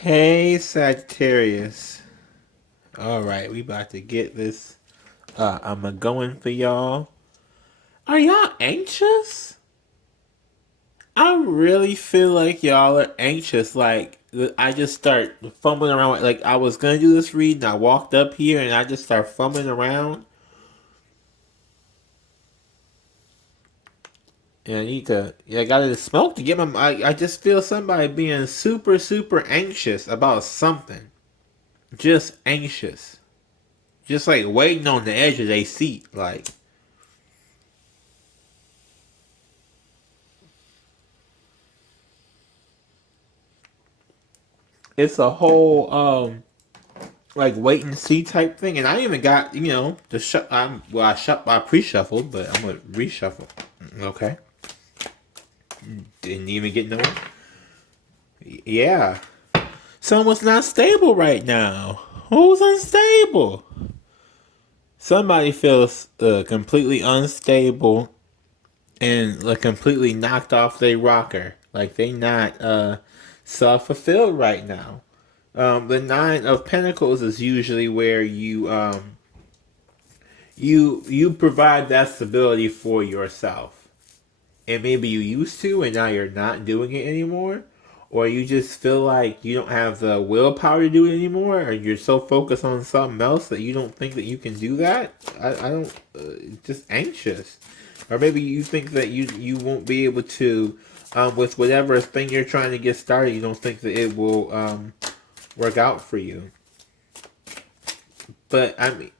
Hey Sagittarius. Alright, we about to get this. I'm a going for y'all. Are y'all anxious? I really feel like y'all are anxious. Like, I just start fumbling around. Like, I was gonna do this read and I walked up here and I just start fumbling around. And I need to, yeah, I got to smoke to get my, I just feel somebody being super, super anxious about something. Just anxious. Just like waiting on the edge of their seat. Like, it's a whole like wait and see type thing, and I even got the I pre-shuffled, but I'm gonna reshuffle. Okay, didn't even get no. Yeah, someone's not stable right now. Who's unstable? Somebody feels completely unstable and like completely knocked off their rocker. Like they not self-fulfilled right now. The Nine of Pentacles is usually where you provide that stability for yourself, and maybe you used to, and now you're not doing it anymore, or you just feel like you don't have the willpower to do it anymore, or you're so focused on something else that you don't think that you can do that. I don't just anxious, or maybe you think that you won't be able to with whatever thing you're trying to get started. You don't think that it will work out for you. But I mean,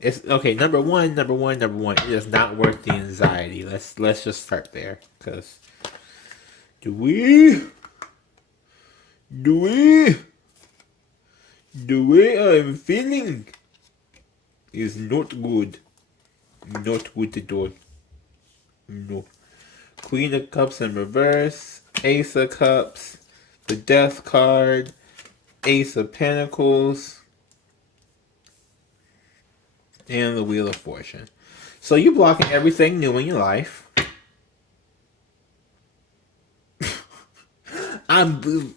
it's okay. Number one. It is not worth the anxiety. Let's just start there. Cause do we do we the way I'm feeling is not good. Not good at all. No. Queen of Cups in reverse. Ace of Cups. The Death card. Ace of Pentacles. And the Wheel of Fortune. So you're blocking everything new in your life. I'm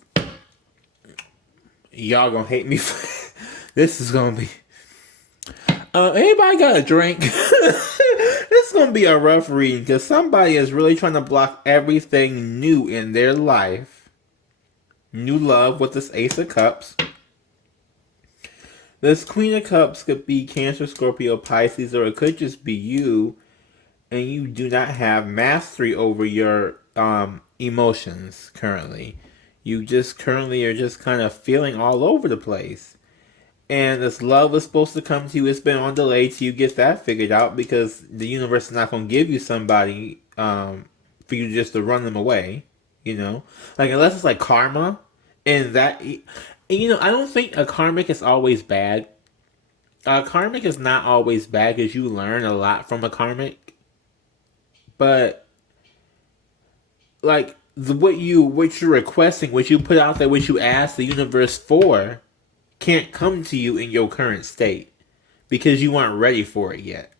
y'all gonna hate me for this is gonna be anybody got a drink? This is gonna be a rough reading because somebody is really trying to block everything new in their life. New love with this Ace of Cups. This Queen of Cups could be Cancer, Scorpio, Pisces, or it could just be you, and you do not have mastery over your emotions currently. You just currently are just kind of feeling all over the place. And this love is supposed to come to you. It's been on delay till you get that figured out because the universe is not going to give you somebody for you just to run them away. Like unless it's like karma, and that I don't think a karmic is always bad. A karmic is not always bad because you learn a lot from a karmic, but like what you're requesting, what you put out there, what you ask the universe for, can't come to you in your current state because you aren't ready for it yet.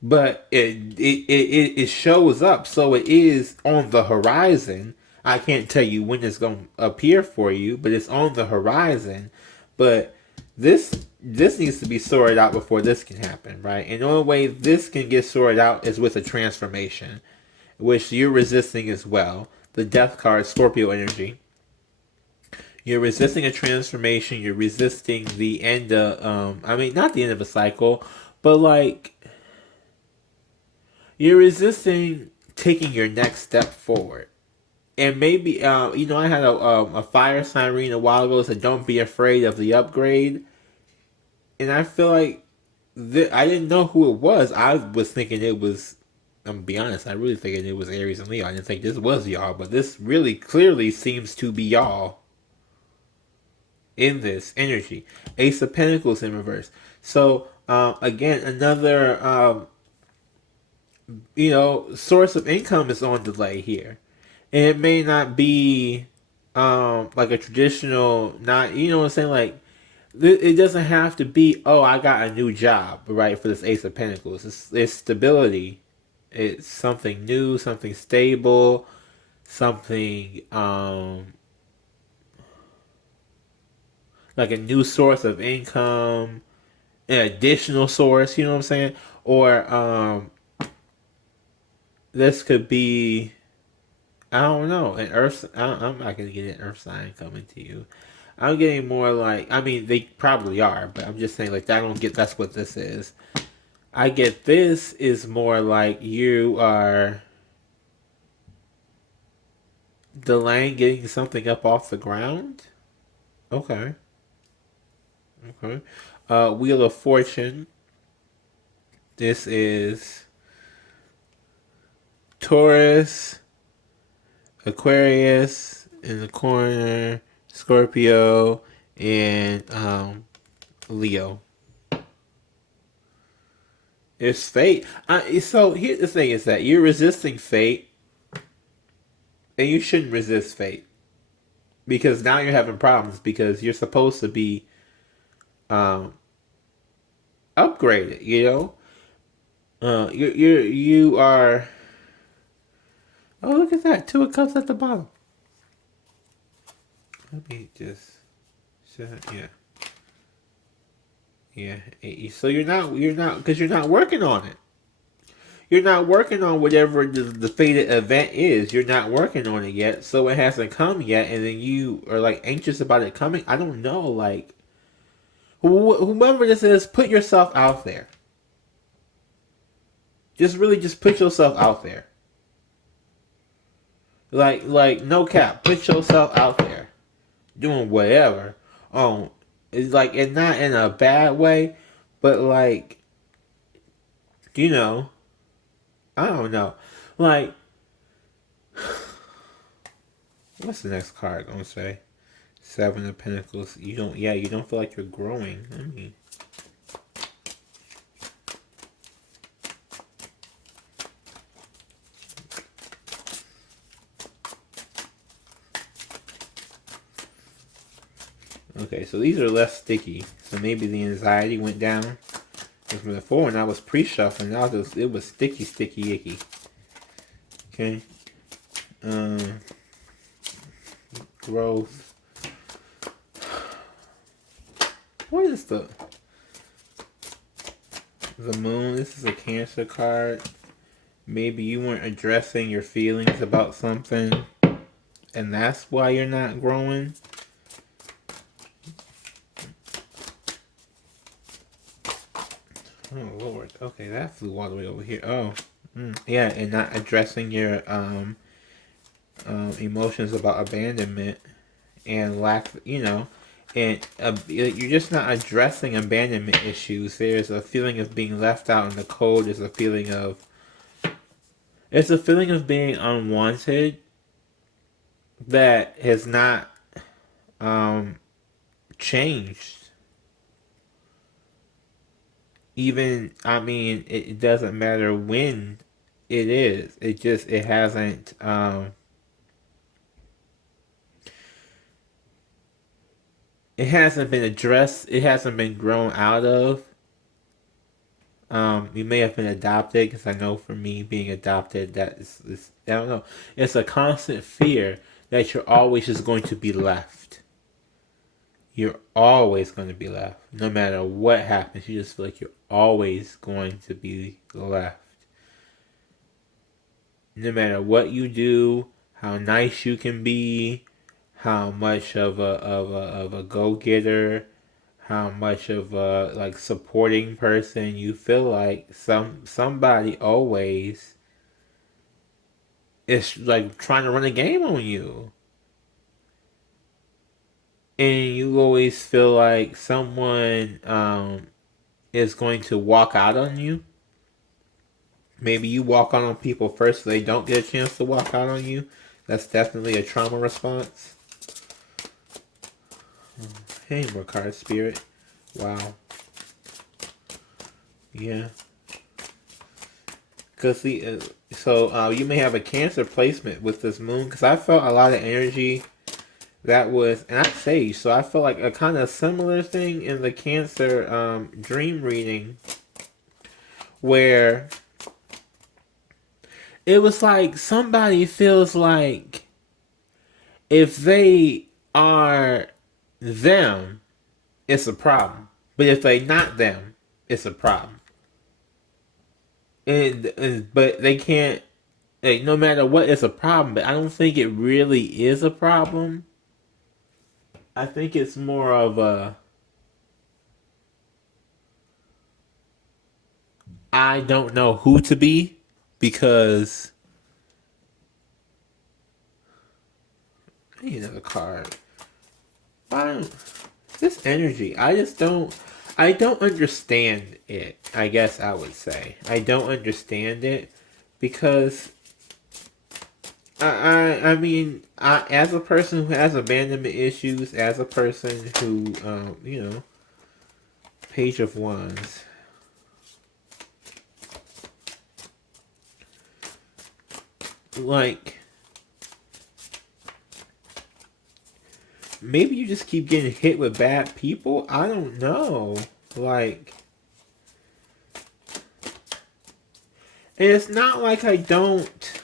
But it shows up, so it is on the horizon. I can't tell you when it's going to appear for you, but it's on the horizon. But this needs to be sorted out before this can happen, right? And the only way this can get sorted out is with a transformation, which you're resisting as well. The Death card, Scorpio energy. You're resisting a transformation. You're resisting the end of, I mean, not the end of a cycle, but like, you're resisting taking your next step forward. And maybe, I had a fire sign reading a while ago that said, don't be afraid of the upgrade. And I feel like, I didn't know who it was. I was thinking it was, I'm going to be honest, I really thinking it was Aries and Leo. I didn't think this was y'all, but this really clearly seems to be y'all in this energy. Ace of Pentacles in reverse. So again, another source of income is on delay here, and it may not be like a traditional, not what I'm saying, like it doesn't have to be, oh, I got a new job, right? For this Ace of Pentacles, it's stability. It's something new, something stable, something like a new source of income, an additional source. You know what I'm saying? Or this could be, I don't know, an earth. I'm not gonna get an earth sign coming to you. I'm getting more like, I mean, they probably are, but I'm just saying, like, I don't get that's what this is. I get this is more like you are delaying getting something up off the ground. Okay. Okay. Wheel of Fortune. This is Taurus, Aquarius in the corner, Scorpio, and Leo. It's fate. So here's the thing: is that you're resisting fate, and you shouldn't resist fate because now you're having problems because you're supposed to be um, upgraded. You know, you are. Oh, look at that! 2 of Cups at the bottom. Let me just. Yeah. Yeah. So you're not because you're not working on it. You're not working on whatever the fated event is. You're not working on it yet, so it hasn't come yet, and then you are like anxious about it coming. I don't know, like whoever this is, put yourself out there. Just put yourself out there. Like no cap, put yourself out there, doing whatever. It's like it's not in a bad way, but like you know, I don't know, like what's the next card gonna say? 7 of Pentacles. You don't feel like you're growing. I mean, okay, so these are less sticky. So maybe the anxiety went down. Because before when I was pre-shuffling, it was sticky, icky. Okay. Growth. What is the moon? This is a Cancer card. Maybe you weren't addressing your feelings about something, and that's why you're not growing. Oh Lord. Okay, that flew all the way over here. Oh, yeah, and not addressing your emotions about abandonment and lack. And you're just not addressing abandonment issues. There's a feeling of being left out in the cold. There's a feeling of being unwanted that has not changed. Even, I mean, it doesn't matter when it is. It hasn't been addressed. It hasn't been grown out of. You may have been adopted, because I know for me being adopted, that is I don't know. It's a constant fear that you're always just going to be left. You're always going to be left. No matter what happens, you just feel like you're always going to be left. No matter what you do, how nice you can be, how much of a go-getter, how much of a like supporting person you feel like somebody always is like trying to run a game on you. And you always feel like someone is going to walk out on you. Maybe you walk out on people first so they don't get a chance to walk out on you. That's definitely a trauma response. Hey, more card spirit. Wow. Yeah. Because you may have a Cancer placement with this moon. Because I felt a lot of energy that was, and I Sage, so I felt like a kind of similar thing in the Cancer dream reading, where it was like somebody feels like if they are them, it's a problem. But if they not them, it's a problem. But they can't, like, no matter what, it's a problem. But I don't think it really is a problem. I think it's more of a I don't know who to be because I need another card. Why this energy? I don't understand it. I guess I would say I don't understand it because as a person who has abandonment issues, as a person who Page of Wands. Like, maybe you just keep getting hit with bad people. I don't know. Like, and it's not like I don't,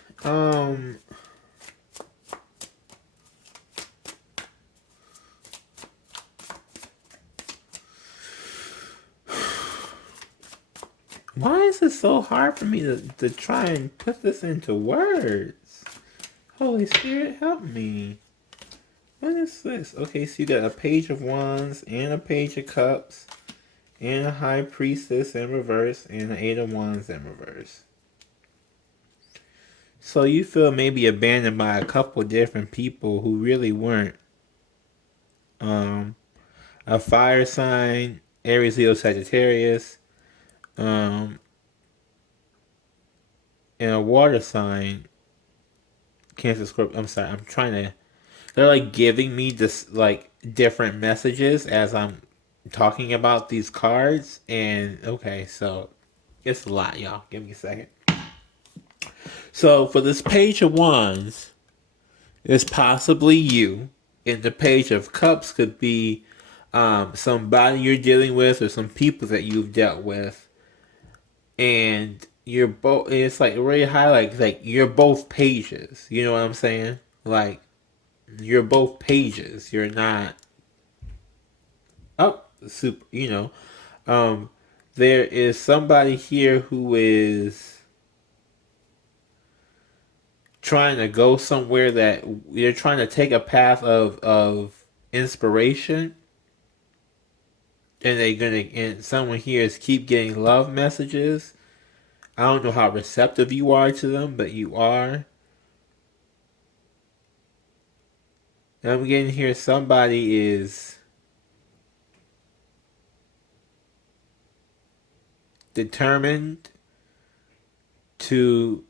why is it so hard for me to try and put this into words? Holy Spirit, help me. What is this? Okay, so you got a Page of Wands and a Page of Cups and a High Priestess in reverse and an Eight of Wands in reverse. So you feel maybe abandoned by a couple different people who really weren't. A fire sign, Aries, Leo, Sagittarius, and a water sign, Cancer, Scorpio. I'm sorry, I'm trying to. They're like giving me this like different messages as I'm talking about these cards, and okay, so it's a lot, y'all. Give me a second. So for this Page of Wands, it's possibly you, and the Page of Cups could be somebody you're dealing with or some people that you've dealt with, and you're both. It's like really highlight like you're both pages. You know what I'm saying? Like you're both pages. You're not up super. There is somebody here who is trying to go somewhere that you're trying to take a path of inspiration, and and someone here is keep getting love messages. I don't know how receptive you are to them, but you are. And I'm getting here somebody is determined to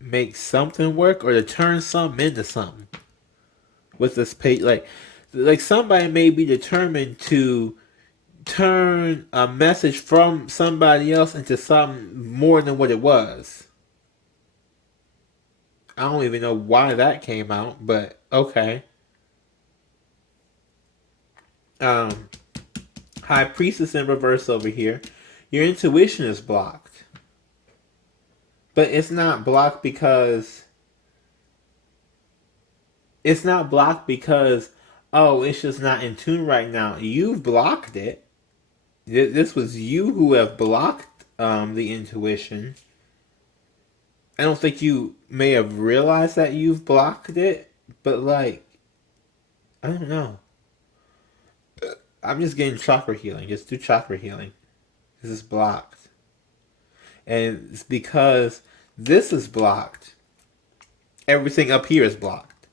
make something work or to turn something into something with this page. Like somebody may be determined to turn a message from somebody else into something more than what it was. I don't even know why that came out, but okay. High Priestess in reverse over here. Your intuition is blocked. But it's not blocked because oh, it's just not in tune right now. You've blocked it. This was you who have blocked the intuition. I don't think you may have realized that you've blocked it, but like, I don't know. I'm just getting chakra healing. Just do chakra healing. This is blocked. And it's because this is blocked. Everything up here is blocked.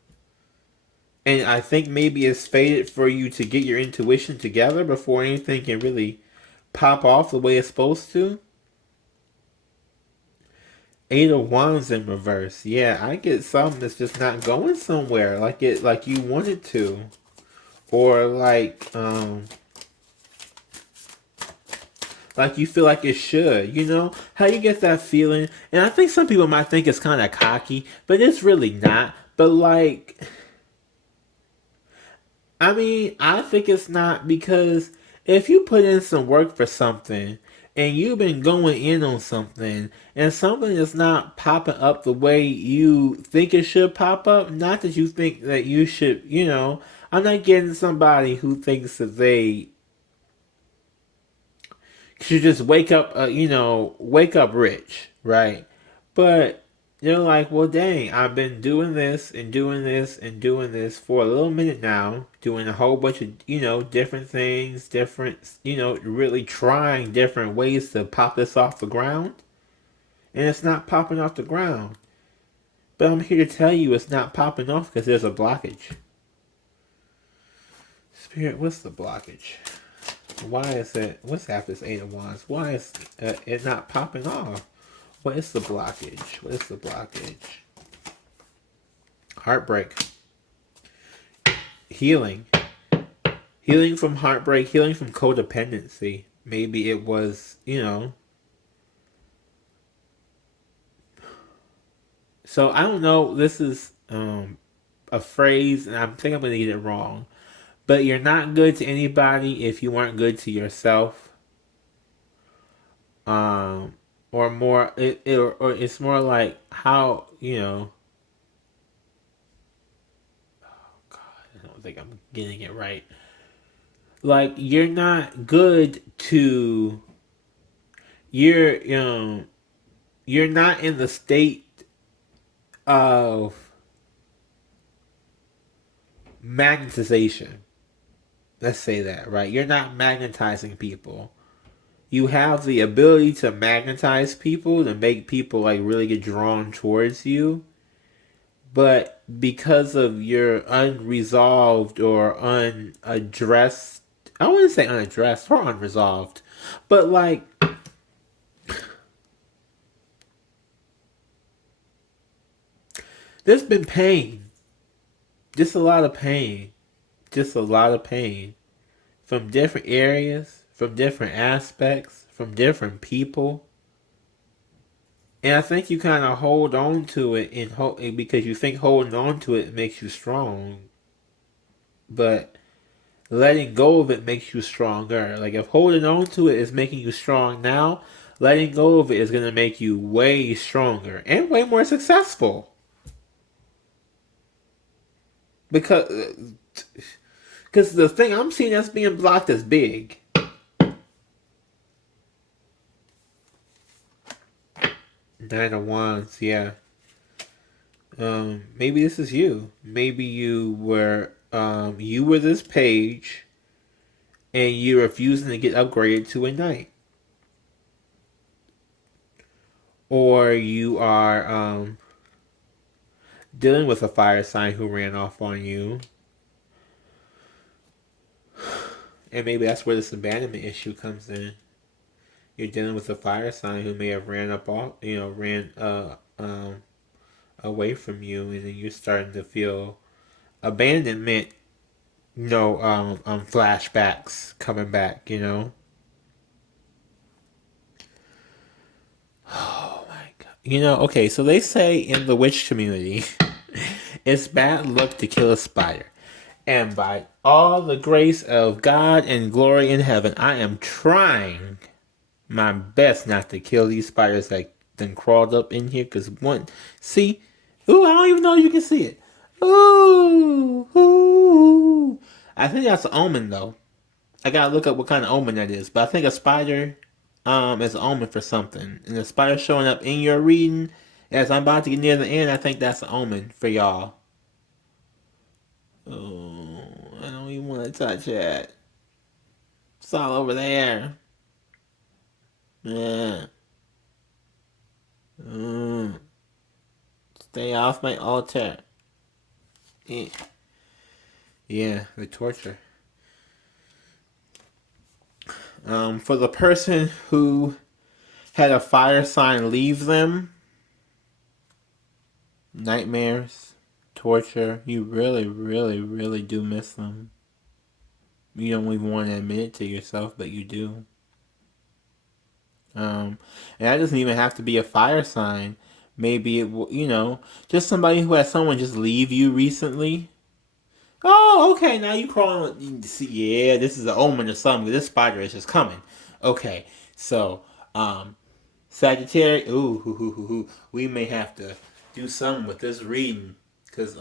And I think maybe it's fated for you to get your intuition together before anything can really pop off the way it's supposed to. Eight of Wands in reverse. Yeah, I get something that's just not going somewhere like you want it to. Or like you feel like it should. You know? How you get that feeling? And I think some people might think it's kind of cocky, but it's really not. But like, I mean, I think it's not because if you put in some work for something and you've been going in on something and something is not popping up the way you think it should pop up, not that you think that you should, I'm not getting somebody who thinks that they should just wake up, wake up rich, right? But they're like, well, dang, I've been doing this and doing this and doing this for a little minute now, doing a whole bunch of, different things, really trying different ways to pop this off the ground. And it's not popping off the ground. But I'm here to tell you it's not popping off because there's a blockage. Spirit, what's the blockage? Why is it? What's after this Eight of Wands? Why is it not popping off? What is the blockage? What is the blockage? Heartbreak. Healing. Healing from heartbreak. Healing from codependency. Maybe it was, So I don't know. This is a phrase, and I think I'm going to get it wrong. But you're not good to anybody if you weren't good to yourself. Or more, or it's more like how, oh God, I don't think I'm getting it right. Like, you're not good to, you're not in the state of magnetization. Let's say that, right? You're not magnetizing people. You have the ability to magnetize people, to make people like really get drawn towards you. But because of your unresolved or unaddressed, I wouldn't say unaddressed or unresolved, but like, there's been pain. Just a lot of pain. Just a lot of pain. From different areas, from different aspects, from different people. And I think you kind of hold on to it because you think holding on to it makes you strong. But letting go of it makes you stronger. Like, if holding on to it is making you strong now, letting go of it is going to make you way stronger and way more successful. Because the thing I'm seeing that's being blocked is big. Nine of Wands, yeah. Maybe this is you. Maybe you were this page, and you're refusing to get upgraded to a knight, or you are dealing with a fire sign who ran off on you, and maybe that's where this abandonment issue comes in. You're dealing with a fire sign who may have ran away from you, and then you're starting to feel abandonment. Flashbacks coming back. Oh my God. Okay. So they say in the witch community, it's bad luck to kill a spider. And by all the grace of God and glory in heaven, I am trying my best not to kill these spiders that then crawled up in here. Because see, ooh, I don't even know if you can see it. Ooh. I think that's an omen, though. I gotta look up what kind of omen that is. But I think a spider is an omen for something. And the spider showing up in your reading as I'm about to get near the end, I think that's an omen for y'all. Oh, I don't even want to touch it. It's all over there. Yeah. Stay off my altar. Yeah, the torture. For the person who had a fire sign leave them, nightmares, torture, you really, really, really do miss them. You don't even want to admit it to yourself, but you do. And that doesn't even have to be a fire sign. Maybe it, just somebody who had someone just leave you recently. Oh, okay. Now you crawling. See, yeah, this is an omen or something. This spider is just coming. Okay, so Sagittarius. Ooh, we may have to do something with this reading because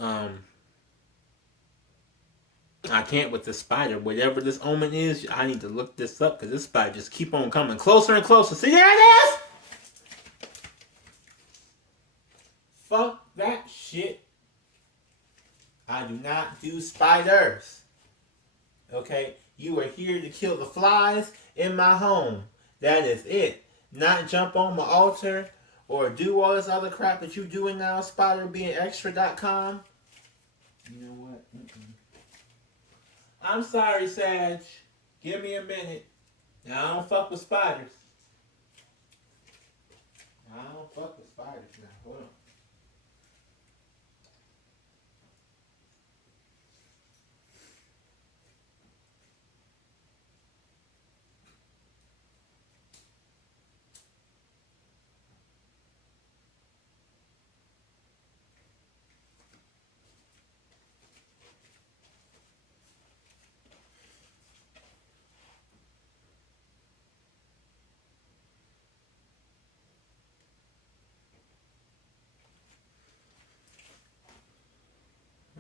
I can't with the spider. Whatever this omen is, I need to look this up because this spider just keep on coming closer and closer. See, there it is! Fuck that shit. I do not do spiders. Okay? You are here to kill the flies in my home. That is it. Not jump on my altar or do all this other crap that you doing now, spiderbeingextra.com. You know what? I'm sorry, Sag. Give me a minute. Now, I don't fuck with spiders. I don't fuck with spiders now. Hold on.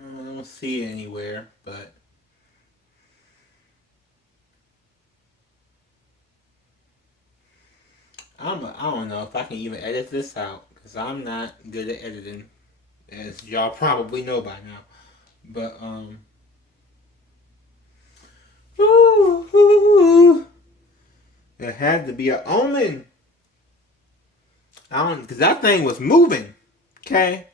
I don't see it anywhere, but I don't know if I can even edit this out because I'm not good at editing, as y'all probably know by now. But it had to be an omen. Because that thing was moving. Okay.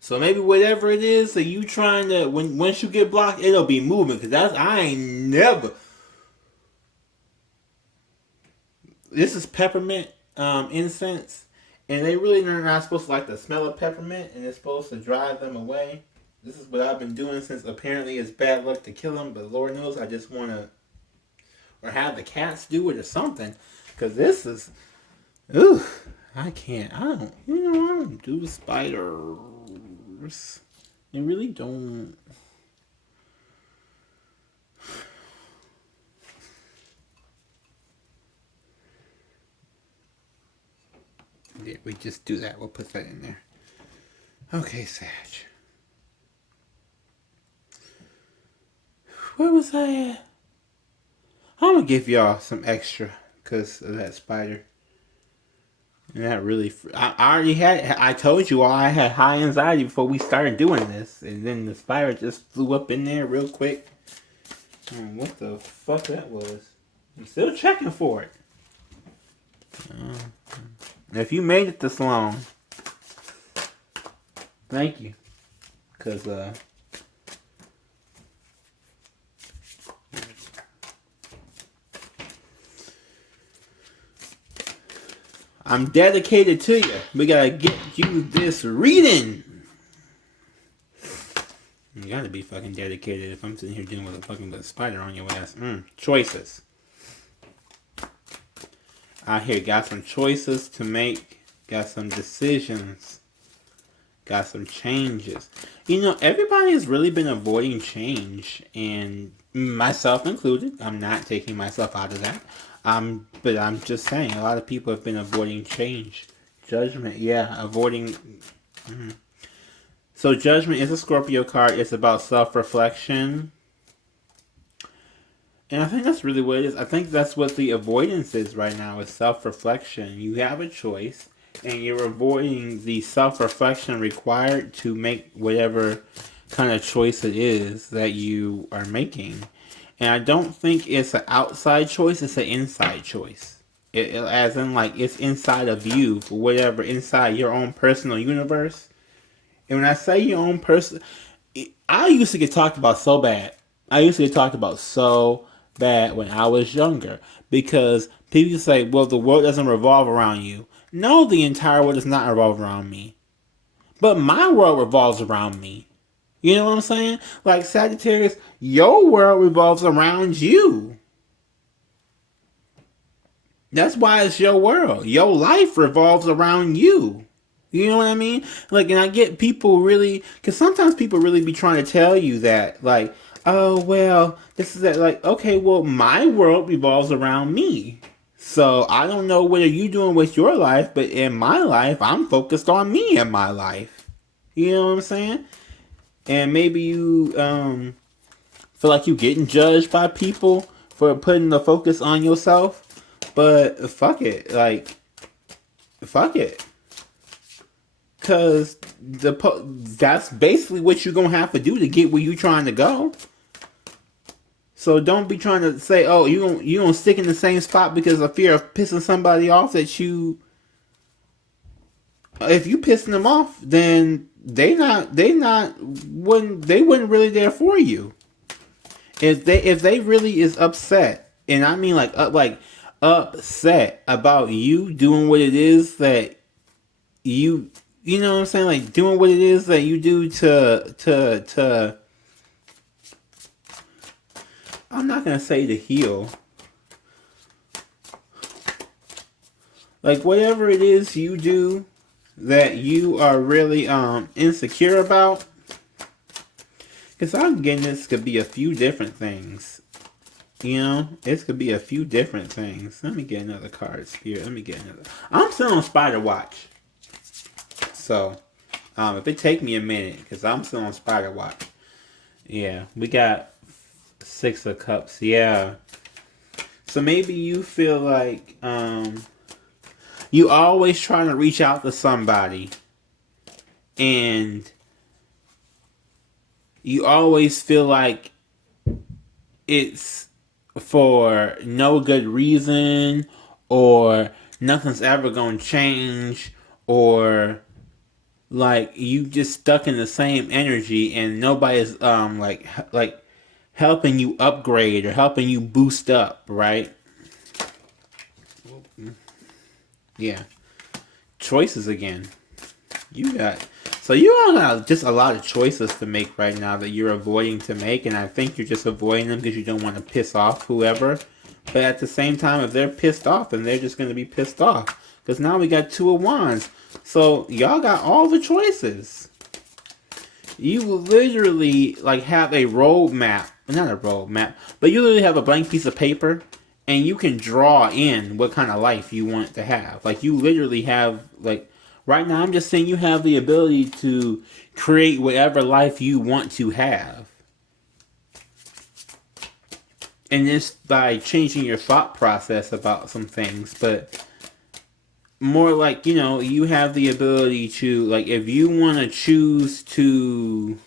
So maybe whatever it is that you trying to, once you get blocked, it'll be moving. Because I ain't never. This is peppermint incense. And they really are not supposed to like the smell of peppermint. And it's supposed to drive them away. This is what I've been doing since apparently it's bad luck to kill them. But Lord knows I just want to. Or have the cats do it or something. Because this is. Ooh. I can't. I don't do spiders. They really don't. Yeah, we just do that. We'll put that in there. Okay, Sag. Where was I at? I'm gonna give y'all some extra because of that spider. And that really, I already had, I told you all I had high anxiety before we started doing this. And then the spider just flew up in there real quick. What the fuck that was? I'm still checking for it. If you made it this long, thank you. Because, I'm dedicated to you. We gotta get you this reading. You gotta be fucking dedicated if I'm sitting here dealing with a fucking spider on your ass. Choices. Out here, got some choices to make. Got some decisions. Got some changes. You know, everybody has really been avoiding change. And myself included. I'm not taking myself out of that. But I'm just saying, a lot of people have been avoiding change. Judgment, yeah, avoiding. So Judgment is a Scorpio card. It's about self-reflection. And I think that's really what it is. I think that's what the avoidance is right now, is self-reflection. You have a choice, and you're avoiding the self-reflection required to make whatever kind of choice it is that you are making. And I don't think it's an outside choice, it's an inside choice. As in, like, it's inside of you, whatever, inside your own personal universe. And when I say your own person, I used to get talked about so bad. I used to get talked about so bad when I was younger. Because people say, well, the world doesn't revolve around you. No, the entire world does not revolve around me. But my world revolves around me. You know what I'm saying? Like Sagittarius, your world revolves around you. That's why it's your world. Your life revolves around you. You know what I mean? Like, and I get people really, because sometimes people really be trying to tell you that, like, oh, well, this is that, like, okay, well, my world revolves around me. So I don't know what are you doing with your life, but in my life, I'm focused on me in my life. You know what I'm saying? And maybe you feel like you getting judged by people for putting the focus on yourself. But fuck it, like, fuck it. Cause that's basically what you're gonna have to do to get where you're trying to go. So don't be trying to say, oh, you gonna stick in the same spot because of fear of pissing somebody off that you. If you pissing them off, then they wouldn't really there for you. If they really is upset, and I mean like upset about you doing what it is that you know what I'm saying, like doing what it is that you do to I'm not gonna say to heal. Like whatever it is you do that you are really insecure about. Because I'm getting this could be a few different things. You know? This could be a few different things. Let me get another card, Spirit. Let me get another. I'm still on Spider Watch. So, if it take me a minute, because I'm still on Spider Watch. Yeah, we got 6 of Cups. Yeah. So maybe you feel like you always trying to reach out to somebody, and you always feel like it's for no good reason, or nothing's ever gonna change, or like you just stuck in the same energy and nobody's like helping you upgrade or helping you boost up, right? Yeah. Choices again. So you all got just a lot of choices to make right now that you're avoiding to make, and I think you're just avoiding them because you don't want to piss off whoever. But at the same time, if they're pissed off, then they're just going to be pissed off. Because now we got 2 of Wands. So y'all got all the choices. You literally like have a roadmap. Not a roadmap, but you literally have a blank piece of paper, and you can draw in what kind of life you want to have. Like you literally have like right now, I'm just saying you have the ability to create whatever life you want to have. And it's by changing your thought process about some things, but more like, you know, you have the ability to, like, if you want to choose to,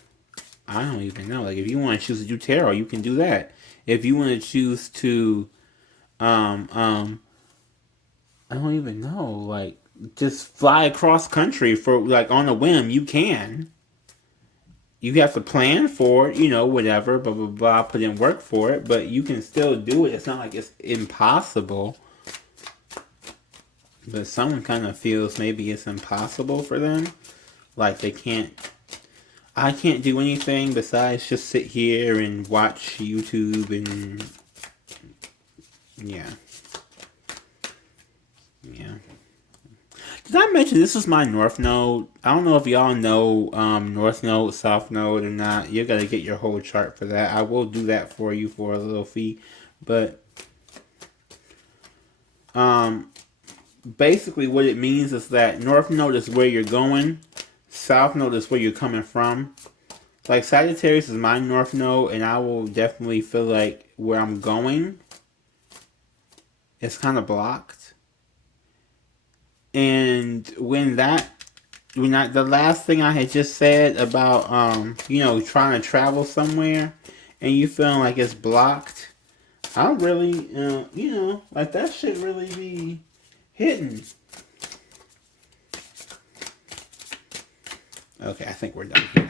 I don't even know, like, if you want to choose to do tarot, you can do that. If you want to choose to, I don't even know, like, just fly across country for, like, on a whim, you can. You have to plan for it, you know, whatever, blah, blah, blah, put in work for it, but you can still do it. It's not like it's impossible. But someone kind of feels maybe it's impossible for them. Like I can't do anything besides just sit here and watch YouTube and, yeah. Yeah. Did I mention this is my North Node? I don't know if y'all know North Node, South Node or not. You gotta get your whole chart for that. I will do that for you for a little fee. But basically what it means is that North Node is where you're going. South Node is where you're coming from. Like Sagittarius is my North Node, and I will definitely feel like where I'm going, it's kind of blocked. And the last thing I had just said about, you know, trying to travel somewhere and you feeling like it's blocked, I really, you know, like that should really be hitting. Okay, I think we're done here.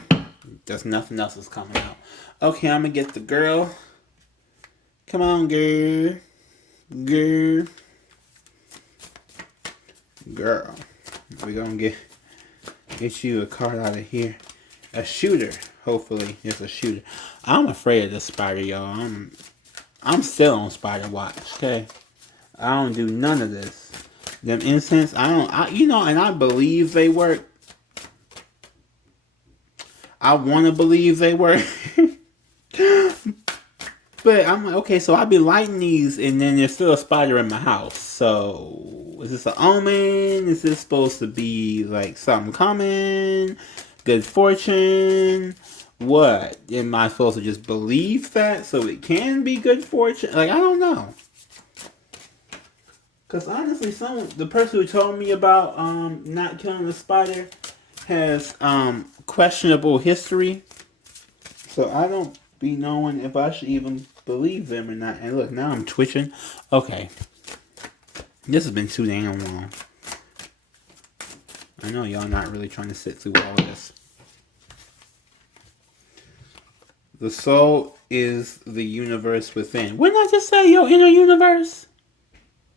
There's nothing else is coming out. Okay, I'm gonna get the girl. Come on, girl. Girl. Girl. We're gonna get you a card out of here. A shooter. Hopefully, it's a shooter. I'm afraid of this spider, y'all. I'm still on Spider Watch, okay? I don't do none of this. Them incense, you know, and I believe they work. I want to believe they work. But I'm like, okay, so I'll be lighting these, and then there's still a spider in my house. So, is this an omen? Is this supposed to be, like, something coming? Good fortune? What? Am I supposed to just believe that so it can be good fortune? Like, I don't know. Because honestly, the person who told me about not killing the spider has questionable history. So I don't be knowing if I should even believe them or not. And look, now I'm twitching. Okay. This has been too damn long. I know y'all not really trying to sit through all of this. The soul is the universe within. Wouldn't I just say your inner universe?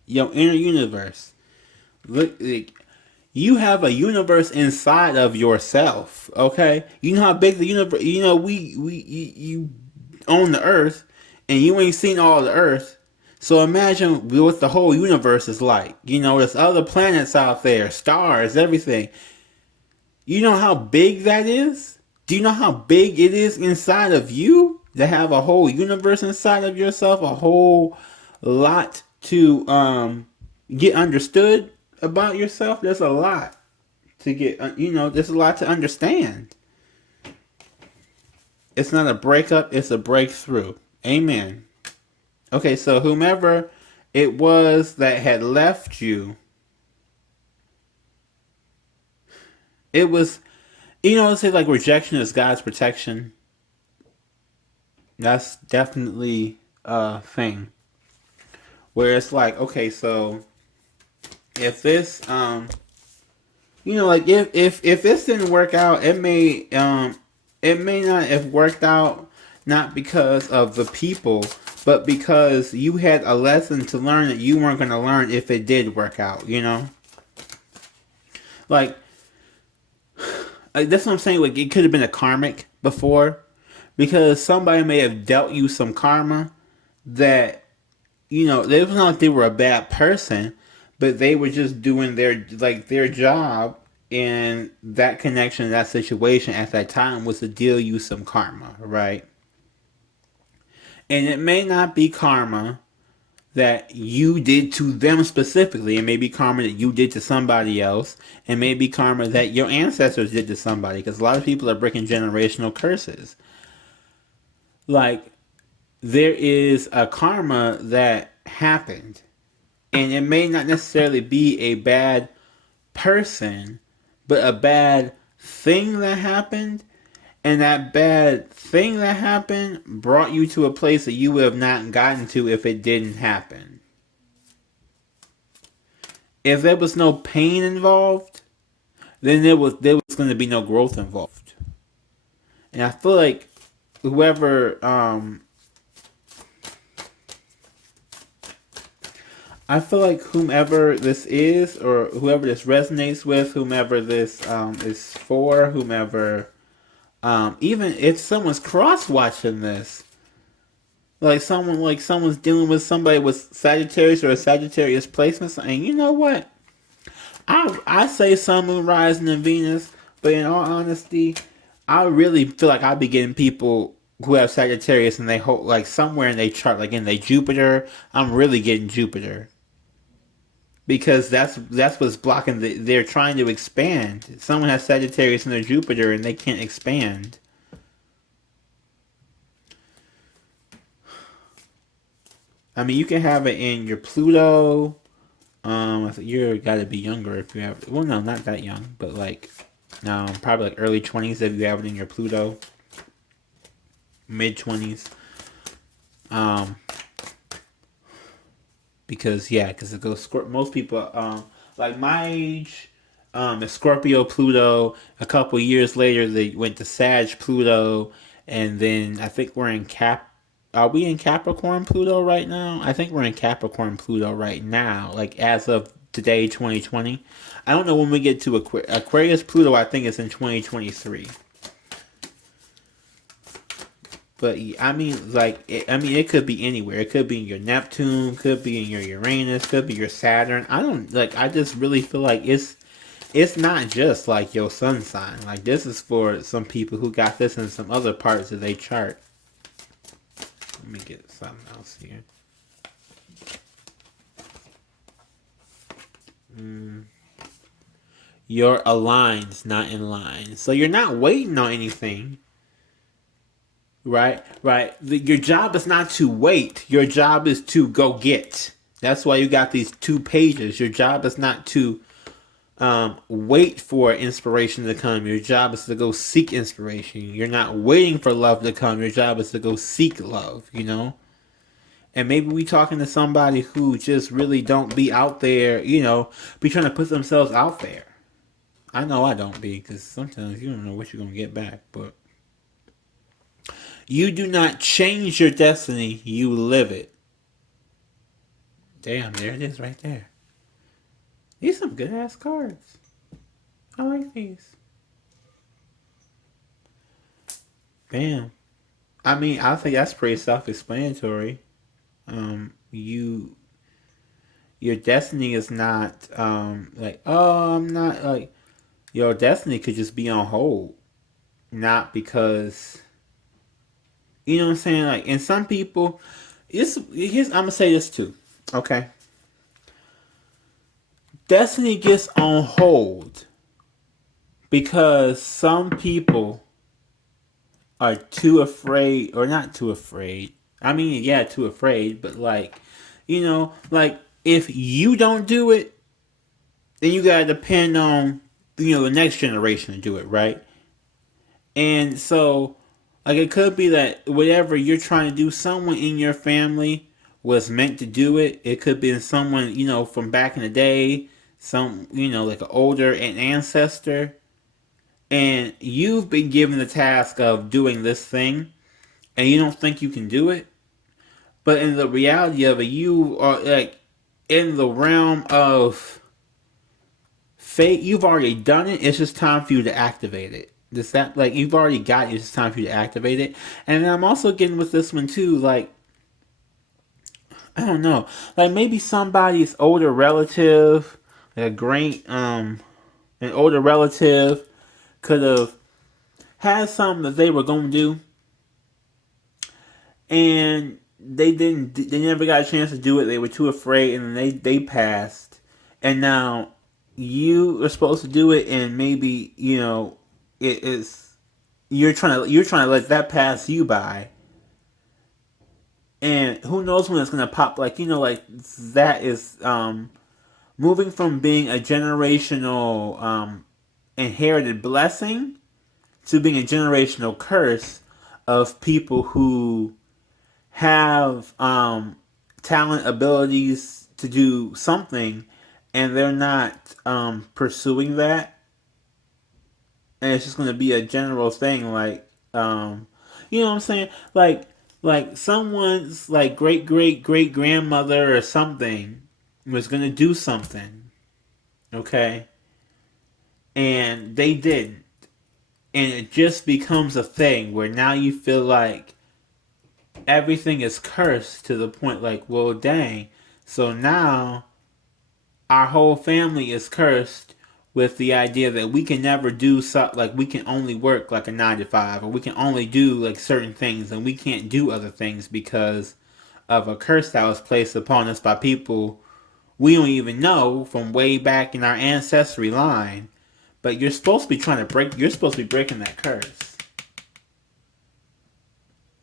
Your inner universe. Look, you have a universe inside of yourself. Okay, you know how big the universe. You know you own the Earth, and you ain't seen all the Earth. So imagine what the whole universe is like. You know, there's other planets out there, stars, everything. You know how big that is? Do you know how big it is inside of you to have a whole universe inside of yourself? A whole lot to get understood about yourself. There's a lot to get, there's a lot to understand. It's not a breakup, it's a breakthrough. Amen. Okay, so whomever it was that had left you, it was, it's like rejection is God's protection. That's definitely a thing. Where it's like, okay, so if this, like if this didn't work out, it may not have worked out not because of the people, but because you had a lesson to learn that you weren't going to learn if it did work out. Like that's what I'm saying. Like it could have been a karmic before, because somebody may have dealt you some karma that it was not like they were a bad person, but they were just doing their job, and that connection, that situation at that time was to deal you some karma, right? And it may not be karma that you did to them specifically. It may be karma that you did to somebody else. It may be karma that your ancestors did to somebody, because a lot of people are breaking generational curses. Like, there is a karma that happened, and it may not necessarily be a bad person, but a bad thing that happened, and that bad thing that happened brought you to a place that you would have not gotten to if it didn't happen. If there was no pain involved, then there was going to be no growth involved. And I feel like whoever whomever this is, or whoever this resonates with, whomever this is for, whomever, even if someone's cross-watching this, someone's dealing with somebody with Sagittarius or a Sagittarius placement, and you know what? I say Sun, Moon, Rising, and Venus, but in all honesty, I really feel like I'll be getting people who have Sagittarius and they hold like somewhere in their chart, like in their Jupiter. I'm really getting Jupiter. Because that's what's blocking. They're trying to expand. Someone has Sagittarius in their Jupiter and they can't expand. I mean, you can have it in your Pluto. I think you got to be younger if you have. Well, no, not that young, but probably like early 20s if you have it in your Pluto. Mid 20s. Because it goes most people like my age is Scorpio Pluto. A couple years later they went to Sag Pluto, and then I think we're in are we in Capricorn Pluto right now? I think we're in Capricorn Pluto right now, like as of today, 2020. I don't know when we get to Aquarius Pluto. I think it's in 2023. But I mean, it could be anywhere. It could be in your Neptune, could be in your Uranus, could be your Saturn. I just really feel like it's not just like your sun sign. Like, this is for some people who got this in some other parts of their chart. Let me get something else here. You're aligned, not in line. So you're not waiting on anything. Right, right. Your job is not to wait. Your job is to go get. That's why you got these 2 pages. Your job is not to wait for inspiration to come. Your job is to go seek inspiration. You're not waiting for love to come. Your job is to go seek love, you know? And maybe we talking to somebody who just really don't be out there, you know, be trying to put themselves out there. I know I don't be, because sometimes you don't know what you're going to get back. But you do not change your destiny, you live it. Damn, there it is right there. These are some good ass cards. I like these. Bam. I mean, I think that's pretty self-explanatory. You, your destiny is not like, oh, I'm not like, your destiny could just be on hold, not because, you know what I'm saying. Like, and some people, here's I'm gonna say this too. Okay, destiny gets on hold because some people are too afraid, or not too afraid. I mean, yeah, too afraid, but like, you know, like if you don't do it, then you gotta depend on, you know, the next generation to do it, right? And so, like, it could be that whatever you're trying to do, someone in your family was meant to do it. It could be someone, you know, from back in the day, some, you know, like an ancestor, and you've been given the task of doing this thing, and you don't think you can do it. But in the reality of it, you are like in the realm of fate. You've already done it. It's just time for you to activate it. Does that, like, you've already got it. It's just time for you to activate it. And then I'm also getting with this one too. Like, I don't know. Like, maybe somebody's older relative, a great an older relative, could have had something that they were going to do, and they didn't. They never got a chance to do it. They were too afraid, and they passed. And now you are supposed to do it, and maybe, you know, it is, you're trying to let that pass you by, and who knows when it's gonna pop. Like, you know, like that is moving from being a generational inherited blessing to being a generational curse of people who have talent, abilities to do something, and they're not pursuing that, and it's just going to be a general thing, like, you know what I'm saying, like someone's like great grandmother or something was going to do something, okay, and they didn't, and it just becomes a thing where now you feel like everything is cursed to the point like, well, dang. So now our whole family is cursed with the idea that we can never do so, like we can only work like a 9 to 5, or we can only do like certain things, and we can't do other things because of a curse that was placed upon us by people we don't even know from way back in our ancestry line. But you're supposed to be trying to break. You're supposed to be breaking that curse.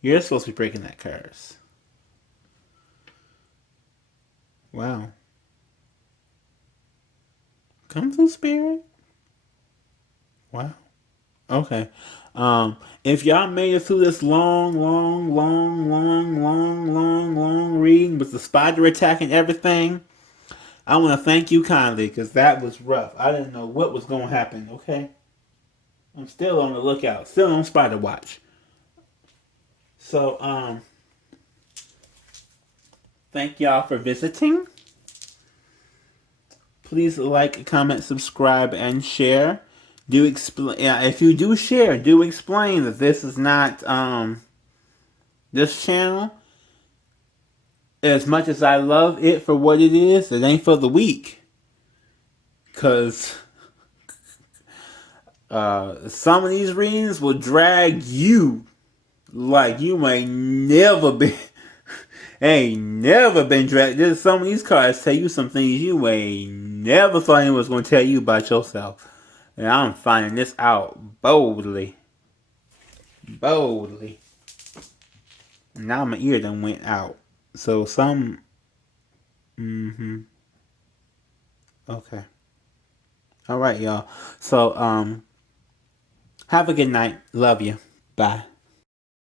You're supposed to be breaking that curse. Wow. Come through, spirit. Wow. Okay. If y'all made it through this long reading with the spider attack and everything, I want to thank you kindly, because that was rough. I didn't know what was going to happen. Okay. I'm still on the lookout. Still on spider watch. So, thank y'all for visiting. Please like, comment, subscribe, and share. Do explain. Yeah, if you do share, do explain that this is not this channel. As much as I love it for what it is, it ain't for the weak. Cause some of these readings will drag you like you may never be. Ain't never been dragged. There's some of these cards tell you some things you ain't never thought anyone was going to tell you about yourself. And I'm finding this out boldly. Boldly. Now my ear done went out. So some... Okay. All right, y'all. So, have a good night. Love you. Bye.